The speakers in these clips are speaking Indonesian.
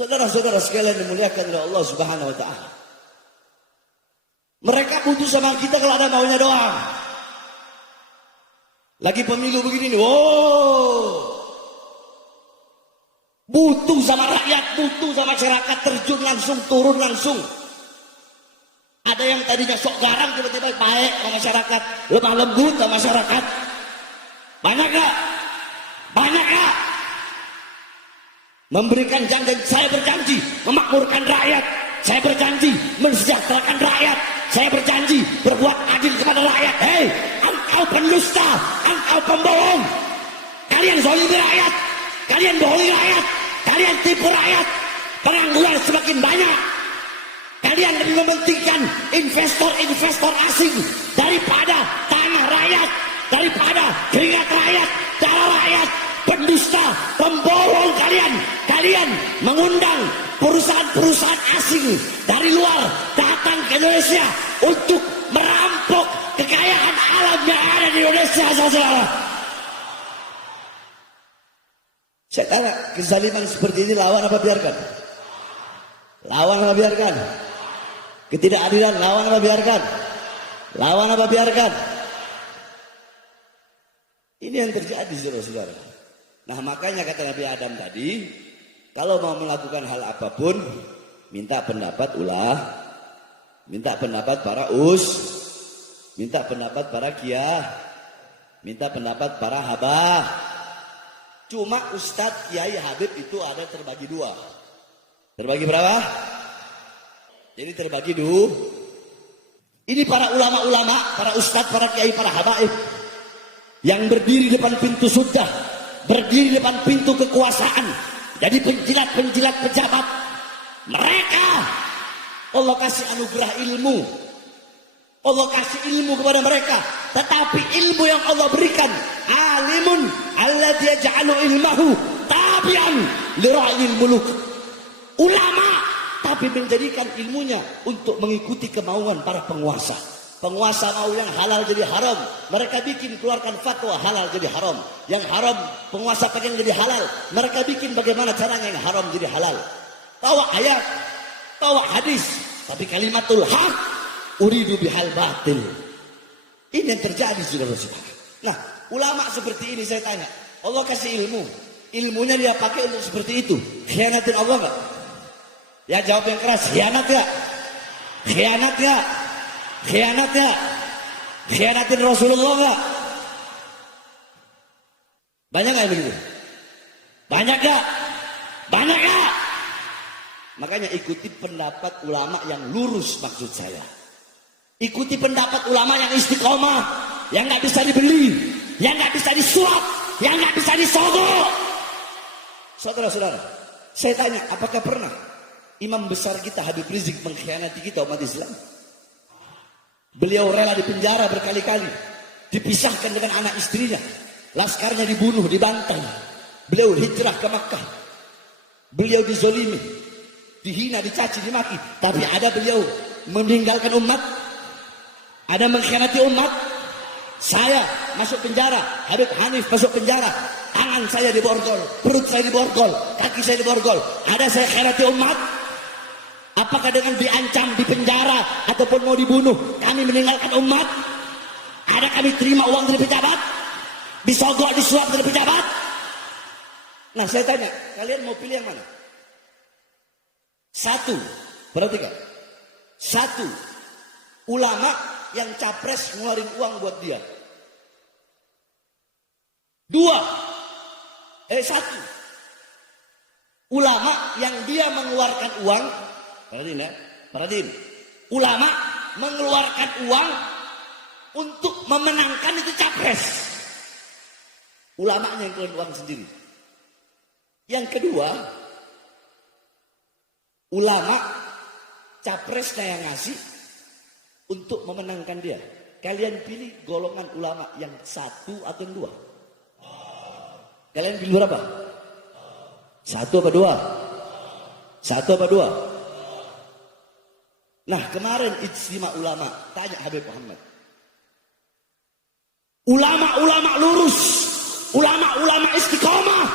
Saudara-saudara sekalian dimuliakan oleh Allah Subhanahu wa taala. Mereka butuh sama kita kalau ada maunya doang. Lagi pemilu begini nih, butuh sama rakyat, butuh sama masyarakat, terjun langsung, turun langsung. Ada yang tadinya sok garang tiba-tiba baik sama masyarakat, lemah lembut sama masyarakat. Banyak gak? Banyak gak? Memberikan janji, saya berjanji memakmurkan rakyat, saya berjanji mensejahterakan rakyat, saya berjanji berbuat adil kepada rakyat. Hei, engkau pendusta, engkau pembohong, kalian zalimi rakyat, kalian bohongi rakyat, kalian tipu rakyat, pengangguran semakin banyak, kalian lebih mementingkan investor asing daripada tanah rakyat, daripada keringat rakyat, darah rakyat. Pendusta, pembohong kalian mengundang perusahaan-perusahaan asing dari luar datang ke Indonesia untuk merampok kekayaan alam yang ada di Indonesia, saudara. Saya tanya, kezaliman seperti ini lawan apa biarkan? Lawan apa biarkan? Ketidakadilan lawan apa biarkan? Lawan apa biarkan? Ini yang terjadi, saudara-saudara. Nah, makanya kata Nabi Adam tadi, kalau mau melakukan hal apapun, minta pendapat ulah, minta pendapat para minta pendapat para kiai, minta pendapat para habah. Cuma Ustadz, Kiai, Habib itu ada terbagi dua. Terbagi berapa? Jadi terbagi dua. Ini para ulama-ulama, para ustadz, para kiai, para habaib yang berdiri depan pintu surga, berdiri depan pintu kekuasaan, jadi penjilat-penjilat pejabat. Mereka Allah kasih anugerah ilmu, Allah kasih ilmu kepada mereka, tetapi ilmu yang Allah berikan, alimun alladzi yaj'alu ilmahu tabi'an lira'il muluk, ulama tapi menjadikan ilmunya untuk mengikuti kemauan para penguasa. Penguasa mau yang halal jadi haram, mereka bikin keluarkan fatwa halal jadi haram. Yang haram penguasa pengen jadi halal, mereka bikin bagaimana caranya yang haram jadi halal. Tawa ayat, tawa hadis, tapi kalimatul haq uridu bihal batil. Ini yang terjadi, saudara-saudara. Nah, ulama seperti ini saya tanya, Allah kasih ilmu, ilmunya dia pakai untuk seperti itu, khianatin Allah enggak? Ya jawab yang keras, khianat enggak? Khianat enggak? Khianat ya? Khianatin Rasulullah enggak? Banyak enggak begitu? Banyak enggak? Banyak enggak? Makanya ikuti pendapat ulama yang lurus, maksud saya. Ikuti pendapat ulama yang istiqomah, yang enggak bisa dibeli, yang enggak bisa disuap, yang enggak bisa disogok. Saudara-saudara, saya tanya, apakah pernah imam besar kita Habib Rizik mengkhianati kita umat Islam? Beliau rela dipenjara berkali-kali, dipisahkan dengan anak istrinya, laskarnya dibunuh, dibantai. Beliau hijrah ke Makkah, beliau dizolimi, dihina, dicaci, dimaki, tapi ada beliau meninggalkan umat, ada mengkhianati umat. Saya masuk penjara, Habib Hanif masuk penjara, tangan saya diborgol, perut saya diborgol, kaki saya diborgol, ada saya khianati umat? Apakah dengan diancam, dipenjara, ataupun mau dibunuh, kami meninggalkan umat? Ada kami terima uang dari pejabat? Disogok, disuap dari pejabat? Nah, saya tanya, kalian mau pilih yang mana? Satu, perhatikan. Satu, ulama yang capres ngeluarin uang buat dia. Satu, ulama yang dia mengeluarkan uang. Perhatiin ya, perhatiin. Ulama mengeluarkan uang untuk memenangkan itu capres. Ulamanya yang keluar uang sendiri. Yang kedua, ulama capresnya yang ngasih untuk memenangkan dia. Kalian pilih golongan ulama yang satu atau yang dua? Kalian pilih berapa? Satu apa dua? Satu apa dua? Nah, kemarin ijtima ulama tanya Habib Muhammad, ulama-ulama lurus, ulama-ulama istiqomah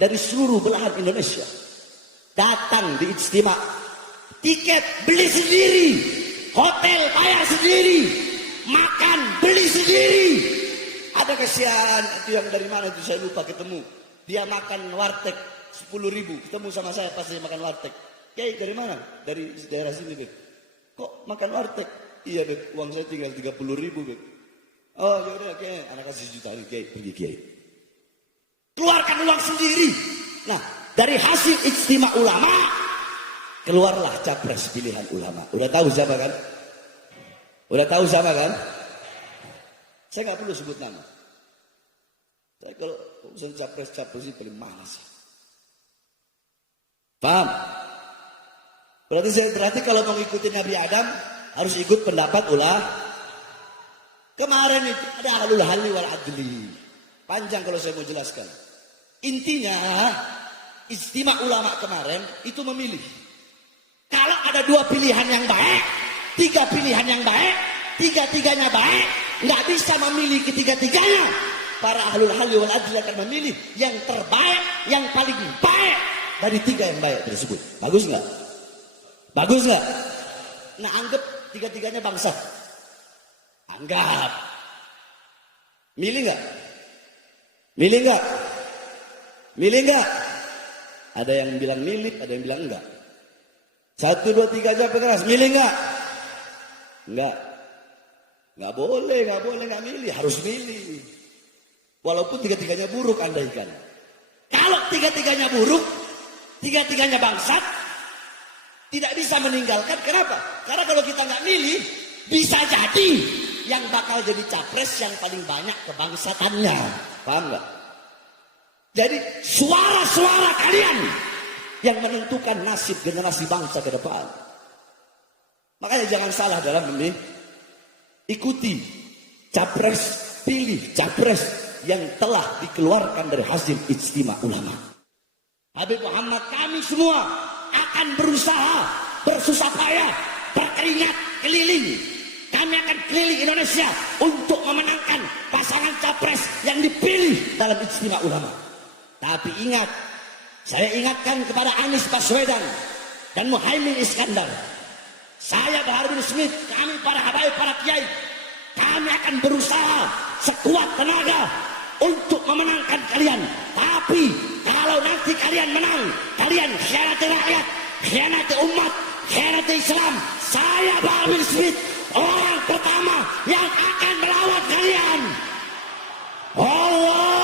dari seluruh belahan Indonesia, datang di ijtima, tiket beli sendiri, hotel bayar sendiri, makan beli sendiri. Ada kesian itu yang dari mana itu saya lupa ketemu. Dia makan warteg 10.000, ketemu sama saya pas dia makan warteg. Kiai dari mana? Dari daerah sini, Beb. Kok makan warteg? Iya, Beb, uang saya tinggal 30.000, Beb. Oh, ya udah, Kiai, anak kasih sejuta nih, Kiai, pergi Kiai. Keluarkan uang sendiri. Nah, dari hasil ijtima ulama keluarlah capres pilihan ulama. Udah tahu siapa kan? Udah tahu siapa kan? Saya nggak perlu sebut nama. Saya kalau urusan capres itu paling malas. Paham? Berarti kalau mau ngikutin Nabi Adam harus ikut pendapat Kemarin itu ada ahlul halli wal adli. Panjang kalau saya mau jelaskan. Intinya ijtima ulama kemarin itu memilih. Kalau ada 2 pilihan yang baik, 3 pilihan yang baik, 3-3-nya baik, nggak bisa memilih ketiga-tiganya. Para ahlul halli wal adli akan memilih yang terbaik, yang paling baik dari 3 yang baik tersebut. Bagus nggak? Bagus nggak? Nah, anggap 3-3-nya bangsa. Anggap. Milih nggak? Milih nggak? Milih nggak? Ada yang bilang milih, ada yang bilang enggak. 1, 2, 3 aja keras. Milih nggak? Enggak. Nggak boleh nggak milih. Harus milih. Walaupun 3-3-nya buruk andaikan. Kalau 3-3-nya buruk, 3-3-nya bangsat, tidak bisa meninggalkan. Kenapa? Karena kalau kita nggak milih, bisa jadi yang bakal jadi capres yang paling banyak kebangsatannya. Paham nggak? Jadi suara-suara kalian yang menentukan nasib generasi bangsa ke depan. Makanya jangan salah dalam memilih. Ikuti capres, pilih capres yang telah dikeluarkan dari hasil ijtima ulama. Habib Muhammad, kami semua akan berusaha, bersusah payah, berkeringat keliling. Kami akan keliling Indonesia untuk memenangkan pasangan capres yang dipilih dalam ijtima ulama. Tapi ingat, saya ingatkan kepada Anies Baswedan dan Muhaimin Iskandar. Saya Bahar bin Smith, kami para habaib, para kiai, kami akan berusaha sekuat tenaga untuk memenangkan kalian. Tapi kalau nanti kalian menang, kalian khianati rakyat, khianati umat, khianati Islam, saya Bahar bin Smith orang pertama yang akan melawan kalian. Allah